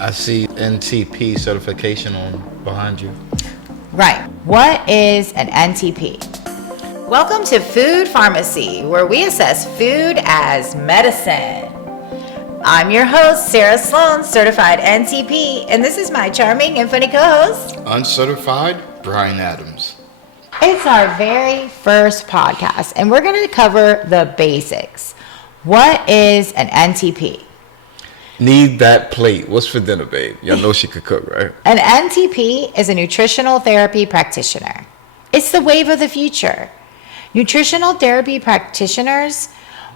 I see NTP certification on behind you. Right. What is an NTP? Welcome to Food Pharmacy, where we assess food as medicine. I'm your host, Sarah Sloan, certified NTP, and this is my charming and funny co-host, Uncertified, Brian Adams. It's our very first podcast, and we're going to cover the basics. What is an NTP? Need that plate. What's for dinner, babe? Y'all know she could cook, right? An NTP is a nutritional therapy practitioner. It's the wave of the future. Nutritional therapy practitioners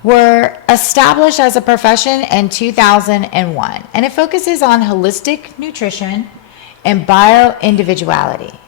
were established as a profession in 2001, and it focuses on holistic nutrition and bio-individuality.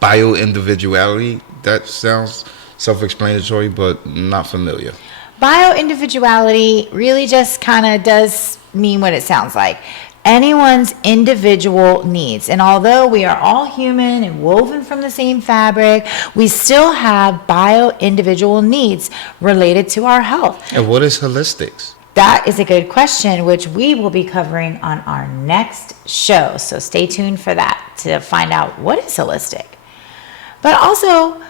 Bio-individuality? That sounds self-explanatory, but not familiar. Bio-individuality really just kind of does mean what it sounds like. Anyone's individual needs. And although we are all human and woven from the same fabric, we still have bio-individual needs related to our health. And what is holistics? That is a good question, which we will be covering on our next show. So stay tuned for that to find out what is holistic. But also,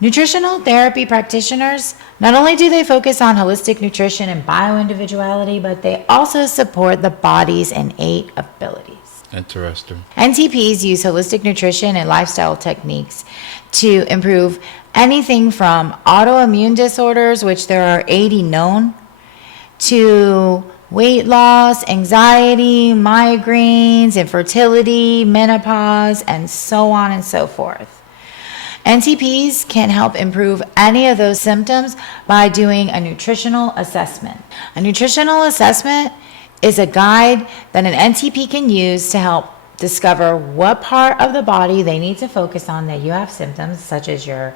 nutritional therapy practitioners, not only do they focus on holistic nutrition and bio-individuality, but they also support the body's innate abilities. Interesting. NTPs use holistic nutrition and lifestyle techniques to improve anything from autoimmune disorders, which there are 80 known, to weight loss, anxiety, migraines, infertility, menopause, and so on and so forth. NTPs can help improve any of those symptoms by doing a nutritional assessment. A nutritional assessment is a guide that an NTP can use to help discover what part of the body they need to focus on that you have symptoms, such as your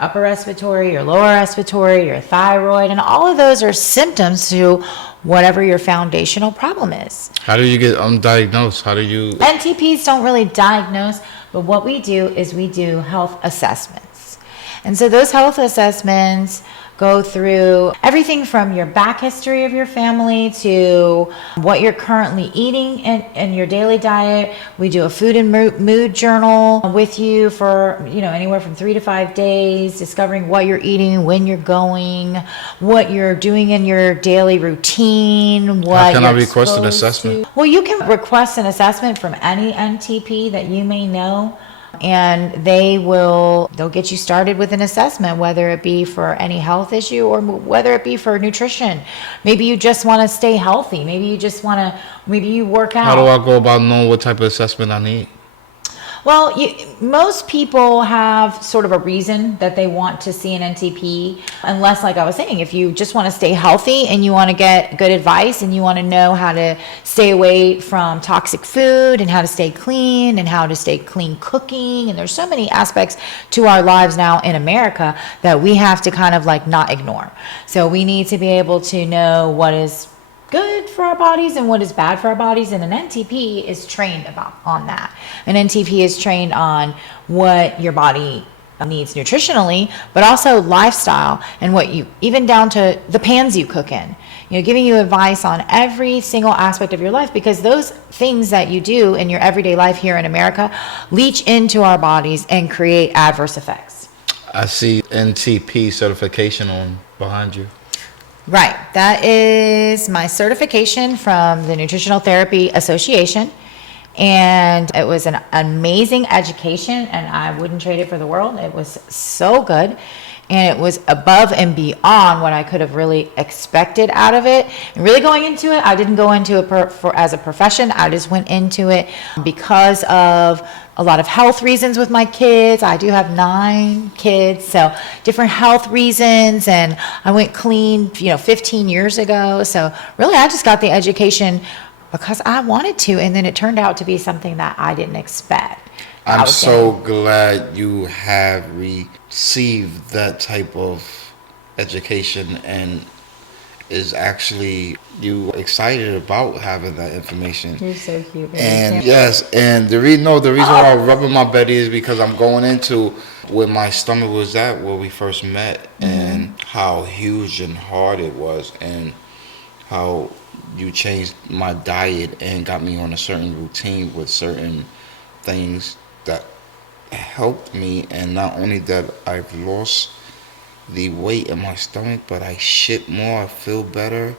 upper respiratory, your lower respiratory, your thyroid, and all of those are symptoms to whatever your foundational problem is. How do you get undiagnosed? How do you... NTPs don't really diagnose, but what we do is we do health assessments. And so those health assessments go through everything from your back history of your family to what you're currently eating in your daily diet. We do a food and mood journal with you for, anywhere from 3 to 5 days, discovering what you're eating, when you're going, what you're doing in your daily routine, what How can I you're request an exposed assessment? to. Well, you can request an assessment from any NTP that you may know. And they'll get you started with an assessment, whether it be for any health issue or whether it be for nutrition. Maybe you just want to stay healthy. Maybe you work out. How do I go about knowing what type of assessment I need? Well, most people have sort of a reason that they want to see an NTP, unless, like I was saying, if you just want to stay healthy and you want to get good advice and you want to know how to stay away from toxic food and how to stay clean and how to stay clean cooking. And there's so many aspects to our lives now in America that we have to kind of like not ignore. So we need to be able to know what is good for our bodies and what is bad for our bodies, and an NTP is trained on that. An NTP is trained on what your body needs nutritionally, but also lifestyle and what you, even down to the pans you cook in, giving you advice on every single aspect of your life, because those things that you do in your everyday life here in America leach into our bodies and create adverse effects. I see NTP certification on behind you. Right. That is my certification from the Nutritional Therapy Association. And it was an amazing education, and I wouldn't trade it for the world. It was so good. And it was above and beyond what I could have really expected out of it. And really going into it, I didn't go into it as a profession. I just went into it because of a lot of health reasons with my kids. I do have 9 kids, so different health reasons. And I went clean, 15 years ago. So really, I just got the education because I wanted to. And then it turned out to be something that I didn't expect. I'm so glad you have received that type of education and is actually you excited about having that information. You're so cute. And yes, and the reason why I'm rubbing my belly is because I'm going into where my stomach was at where we first met, and how huge and hard it was, and how you changed my diet and got me on a certain routine with certain things that helped me. And not only that, I've lost the weight in my stomach, but I shit more, I feel better,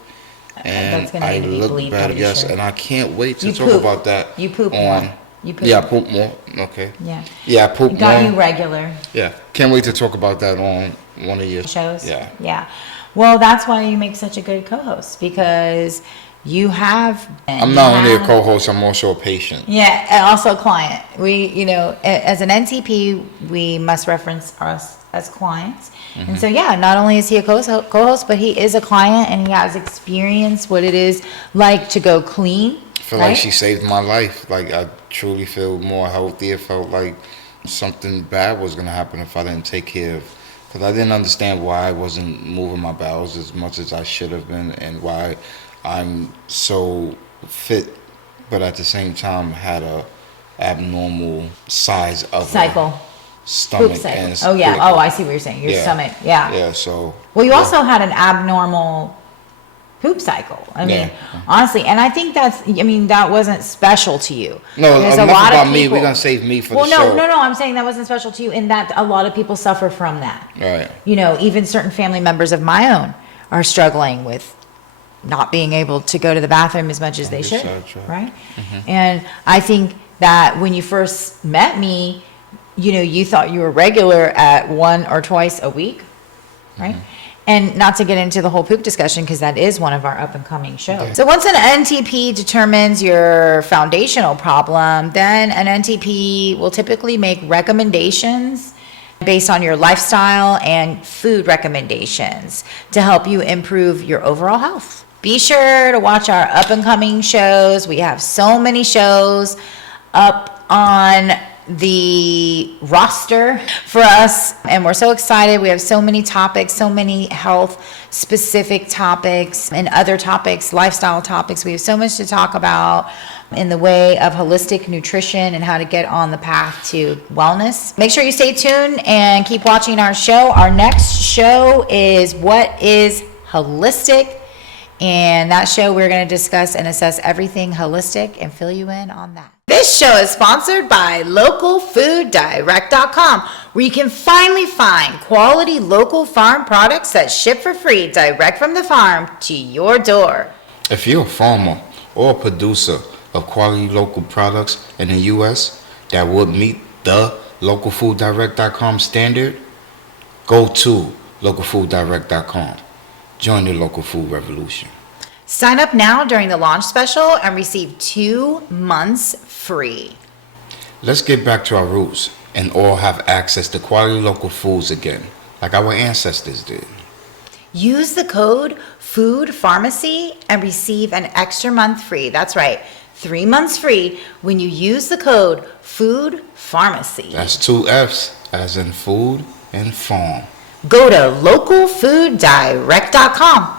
and That's gonna I need to be look bleeped, better. are you Yes, sure? and I can't wait to You talk poop. about that. You poop on, more. You poop. Yeah, I poop more. Okay. Yeah. Yeah, I poop Got more. you regular Yeah, can't wait to talk about that on one of your shows. Yeah. Yeah. Well, that's why you make such a good co-host, because you have. I'm not only a co-host, I'm also a patient. Yeah, and also a client. As an NTP, we must reference us as clients. Mm-hmm. And so, yeah, not only is he a co-host, but he is a client, and he has experienced what it is like to go clean. I feel right? like she saved my life. Like, I truly feel more healthy. It felt like something bad was going to happen if I didn't take care of. Because I didn't understand why I wasn't moving my bowels as much as I should have been, and why I'm so fit, but at the same time had a abnormal size of Cycle. a stomach. Poop cycle. And Oh, yeah. critical. Oh, I see what you're saying. Your Yeah. stomach. Yeah. Yeah, so. Well, you yeah. also had an abnormal poop cycle. I mean, Yeah. honestly, and I think that wasn't special to you. No, There's enough a lot about of me. people. We're going to save me for Well, the show. no, I'm saying that wasn't special to you, in that a lot of people suffer from that. Right. Even certain family members of my own are struggling with not being able to go to the bathroom as much as they should, right? And I think that when you first met me, you thought you were regular at 1 or twice a week, right? And not to get into the whole poop discussion, because that is one of our up and coming shows. Okay. So once an NTP determines your foundational problem, then an NTP will typically make recommendations based on your lifestyle and food recommendations to help you improve your overall health. Be sure to watch our up and coming shows. We have so many shows up on the roster for us, and we're so excited. We have so many topics, so many health specific topics and other topics, lifestyle topics. We have so much to talk about in the way of holistic nutrition and how to get on the path to wellness. Make sure you stay tuned and keep watching our show. Our next show is What is Holistic? And that show, we're going to discuss and assess everything holistic and fill you in on that. This show is sponsored by localfooddirect.com, where you can finally find quality local farm products that ship for free direct from the farm to your door. If you're a farmer or a producer of quality local products in the U.S. that would meet the localfooddirect.com standard, go to localfooddirect.com. Join the local food revolution. Sign up now during the launch special and receive 2 months free. Let's get back to our roots and all have access to quality local foods again, like our ancestors did. Use the code Food Farmacy and receive an extra month free. That's right, 3 months free when you use the code Food Farmacy. That's 2 F's, as in food and farm. Go to localfooddirect.com.